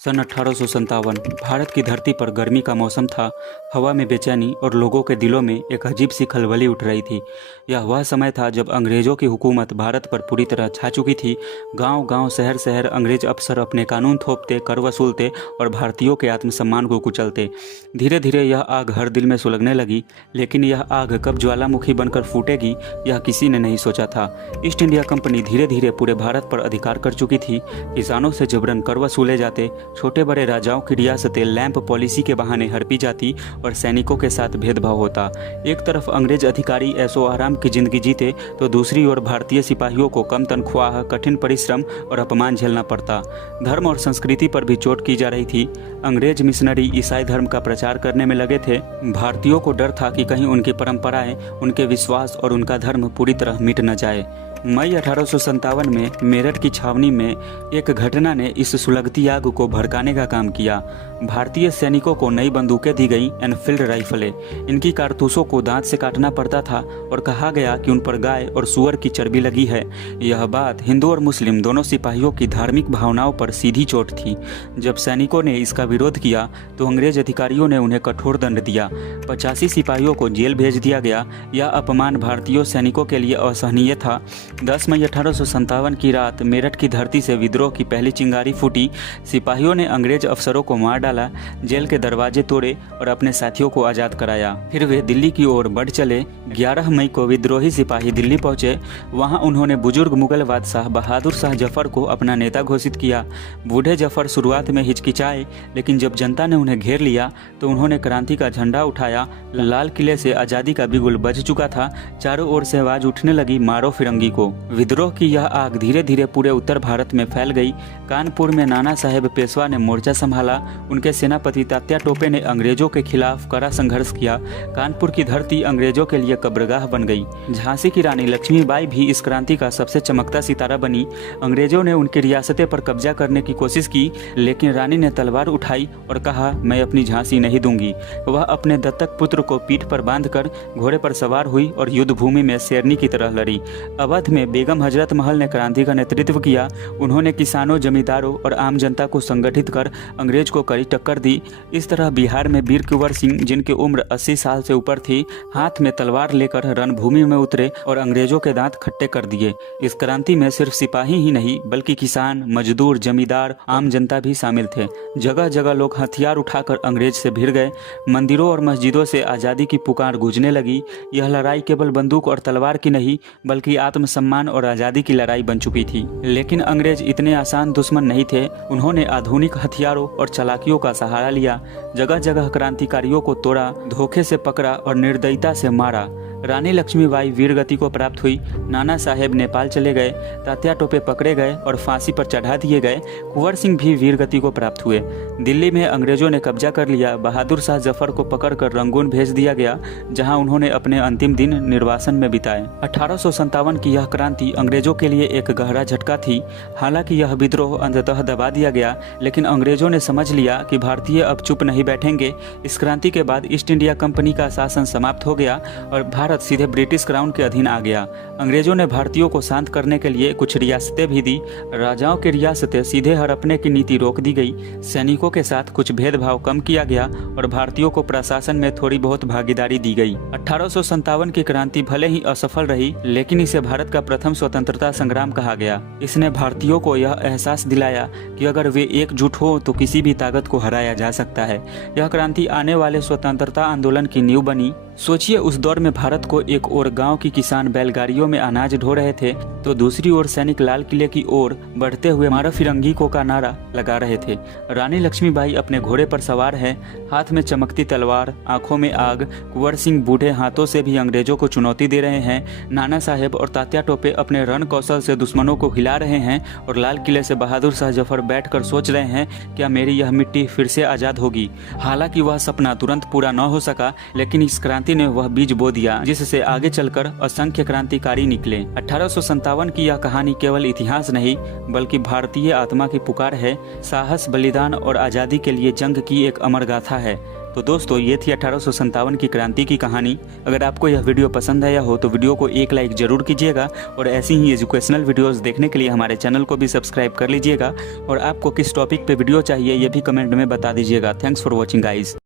सन 1857 भारत की धरती पर गर्मी का मौसम था। हवा में बेचैनी और लोगों के दिलों में एक अजीब सी खलबली उठ रही थी। यह वह समय था जब अंग्रेजों की हुकूमत भारत पर पूरी तरह छा चुकी थी। गांव गांव शहर शहर अंग्रेज अफसर अपने कानून थोपते, कर वसूलते और भारतीयों के आत्मसम्मान को कुचलते। धीरे धीरे यह आग हर दिल में सुलगने लगी, लेकिन यह आग कब ज्वालामुखी बनकर फूटेगी यह किसी ने नहीं सोचा था। ईस्ट इंडिया कंपनी धीरे धीरे पूरे भारत पर अधिकार कर चुकी थी। किसानों से जबरन कर वसूले जाते, छोटे बड़े राजाओं की रियासतें लैंप पॉलिसी के बहाने हड़पी जाती और सैनिकों के साथ भेदभाव होता। एक तरफ अंग्रेज अधिकारी ऐशो आराम की जिंदगी जीते तो दूसरी ओर भारतीय सिपाहियों को कम तनख्वाह, कठिन परिश्रम और अपमान झेलना पड़ता। धर्म और संस्कृति पर भी चोट की जा रही थी। अंग्रेज मिशनरी ईसाई धर्म का प्रचार करने में लगे थे। भारतीयों को डर था कि कहीं उनकी परंपराएं, उनके विश्वास और उनका धर्म पूरी तरह मिट न जाए। मई 1857 में मेरठ की छावनी में एक घटना ने इस सुलगती आग को भड़काने का काम किया। भारतीय सैनिकों को नई बंदूकें दी गई, एनफील्ड राइफलें। इनकी कारतूसों को दांत से काटना पड़ता था और कहा गया कि उन पर गाय और सुअर की चर्बी लगी है। यह बात हिंदू और मुस्लिम दोनों सिपाहियों की धार्मिक भावनाओं पर सीधी चोट थी। जब सैनिकों ने इसका विरोध किया तो अंग्रेज अधिकारियों ने उन्हें कठोर दंड दिया। 85 सिपाहियों को जेल भेज दिया गया। यह अपमान भारतीय सैनिकों के लिए असहनीय था। 10 मई 1857 की रात मेरठ की धरती से विद्रोह की पहली चिंगारी फूटी। सिपाहियों ने अंग्रेज अफसरों को मार डाला, जेल के दरवाजे तोड़े और अपने साथियों को आज़ाद कराया। फिर वे दिल्ली की ओर बढ़ चले। 11 मई को विद्रोही सिपाही दिल्ली पहुंचे। वहां उन्होंने बुजुर्ग मुगल बादशाह बहादुर शाह जफर को अपना नेता घोषित किया। बूढ़े जफर शुरुआत में हिचकिचाए, लेकिन जब जनता ने उन्हें घेर लिया तो उन्होंने क्रांति का झंडा उठाया। लाल किले से आज़ादी का बिगुल बज चुका था। चारों ओर से आवाज उठने लगी, मारो फिरंगी को। विद्रोह की यह आग धीरे धीरे पूरे उत्तर भारत में फैल गई। कानपुर में नाना साहेब पेशवा ने मोर्चा संभाला। उनके सेनापति तात्या टोपे ने अंग्रेजों के खिलाफ कड़ा संघर्ष किया। कानपुर की धरती अंग्रेजों के लिए कब्रगाह बन गई। झांसी की रानी लक्ष्मीबाई भी इस क्रांति का सबसे चमकता सितारा बनी। अंग्रेजों ने उनकी रियासतें पर कब्जा करने की कोशिश की, लेकिन रानी ने तलवार उठाई और कहा, मैं अपनी झांसी नहीं दूंगी। वह अपने दत्तक पुत्र को पीठ पर बांधकर घोड़े पर सवार हुई और युद्ध भूमि में शेरनी की तरह लड़ी। अवध में बेगम हजरत महल ने क्रांति का नेतृत्व किया। उन्होंने किसानों, जमींदारों और आम जनता को संगठित कर अंग्रेज को कड़ी टक्कर दी। इस तरह बिहार में वीर कुंवर सिंह, जिनकी उम्र 80 साल से ऊपर थी, हाथ में तलवार लेकर रणभूमि में उतरे और अंग्रेजों के दांत खट्टे कर दिए। इस क्रांति में सिर्फ सिपाही ही नहीं बल्कि किसान, मजदूर, जमींदार, आम जनता भी शामिल थे। जगह जगह लोग हथियार उठाकर अंग्रेज से भिड़ गए। मंदिरों और मस्जिदों से आज़ादी की पुकार गूंजने लगी। यह लड़ाई केवल बंदूक और तलवार की नहीं बल्कि आत्मसम्मान और आज़ादी की लड़ाई बन चुकी थी। लेकिन अंग्रेज इतने आसान दुश्मन नहीं थे। उन्होंने आधुनिक हथियारों और चालाकियों का सहारा लिया। जगह जगह क्रांतिकारियों को तोड़ा, धोखे से पकड़ा और निर्दयता से मारा। रानी लक्ष्मीबाई वीरगति को प्राप्त हुई। नाना साहेब नेपाल चले गए। तात्या टोपे पकड़े गए और फांसी पर चढ़ा दिए गए। कुंवर सिंह भी वीरगति को प्राप्त हुए। दिल्ली में अंग्रेजों ने कब्जा कर लिया। बहादुर शाह जफर को पकड़कर रंगून भेज दिया गया, जहां उन्होंने अपने अंतिम दिन निर्वासन में बिताए। 1857 की यह क्रांति अंग्रेजों के लिए एक गहरा झटका थी। हालांकि यह विद्रोह अंततः दबा दिया गया, लेकिन अंग्रेजों ने समझ लिया कि भारतीय अब चुप नहीं बैठेंगे। इस क्रांति के बाद ईस्ट इंडिया कंपनी का शासन समाप्त हो गया और भारत सीधे ब्रिटिश क्राउन के अधीन आ गया। अंग्रेजों ने भारतीयों को शांत करने के लिए कुछ रियासतें भी दी। राजाओं की रियासतें सीधे हड़पने की नीति रोक दी गई। सैनिकों के साथ कुछ भेदभाव कम किया गया और भारतीयों को प्रशासन में थोड़ी बहुत भागीदारी दी गई। 1857 की क्रांति भले ही असफल रही, लेकिन इसे भारत का प्रथम स्वतंत्रता संग्राम कहा गया। इसने भारतीयों को यह एहसास दिलाया कि अगर वे एकजुट हो तो किसी भी ताकत को हराया जा सकता है। यह क्रांति आने वाले स्वतंत्रता आंदोलन की नींव बनी। सोचिए, उस दौर में भारत को एक ओर गांव की किसान बैलगाड़ियों में अनाज ढो रहे थे तो दूसरी ओर सैनिक लाल किले की ओर बढ़ते हुए मारो फिरंगी को का नारा लगा रहे थे। रानी लक्ष्मीबाई अपने घोड़े पर सवार है, हाथ में चमकती तलवार, आंखों में आग। कुंवर सिंह बूढ़े हाथों से भी अंग्रेजों को चुनौती दे रहे हैं। नाना साहेब और तात्या टोपे अपने रण कौशल से दुश्मनों को हिला रहे हैं और लाल किले से बहादुर शाह जफर बैठकर सोच रहे हैं, क्या मेरी यह मिट्टी फिर से आजाद होगी। हालांकि वह सपना तुरंत पूरा न हो सका, लेकिन इस क्रांति ने वह बीज बो दिया जिससे आगे चलकर असंख्य क्रांतिकारी निकले। 1857 की यह कहानी केवल इतिहास नहीं बल्कि भारतीय आत्मा की पुकार है। साहस, बलिदान और आजादी के लिए जंग की एक अमर गाथा है। तो दोस्तों ये थी 1857 की क्रांति की कहानी। अगर आपको यह वीडियो पसंद आया हो तो वीडियो को एक लाइक जरूर कीजिएगा और ऐसी ही एजुकेशनल वीडियोस देखने के लिए हमारे चैनल को भी सब्सक्राइब कर लीजिएगा और आपको किस टॉपिक पे वीडियो चाहिए ये भी कमेंट में बता दीजिएगा। Thanks for watching guys.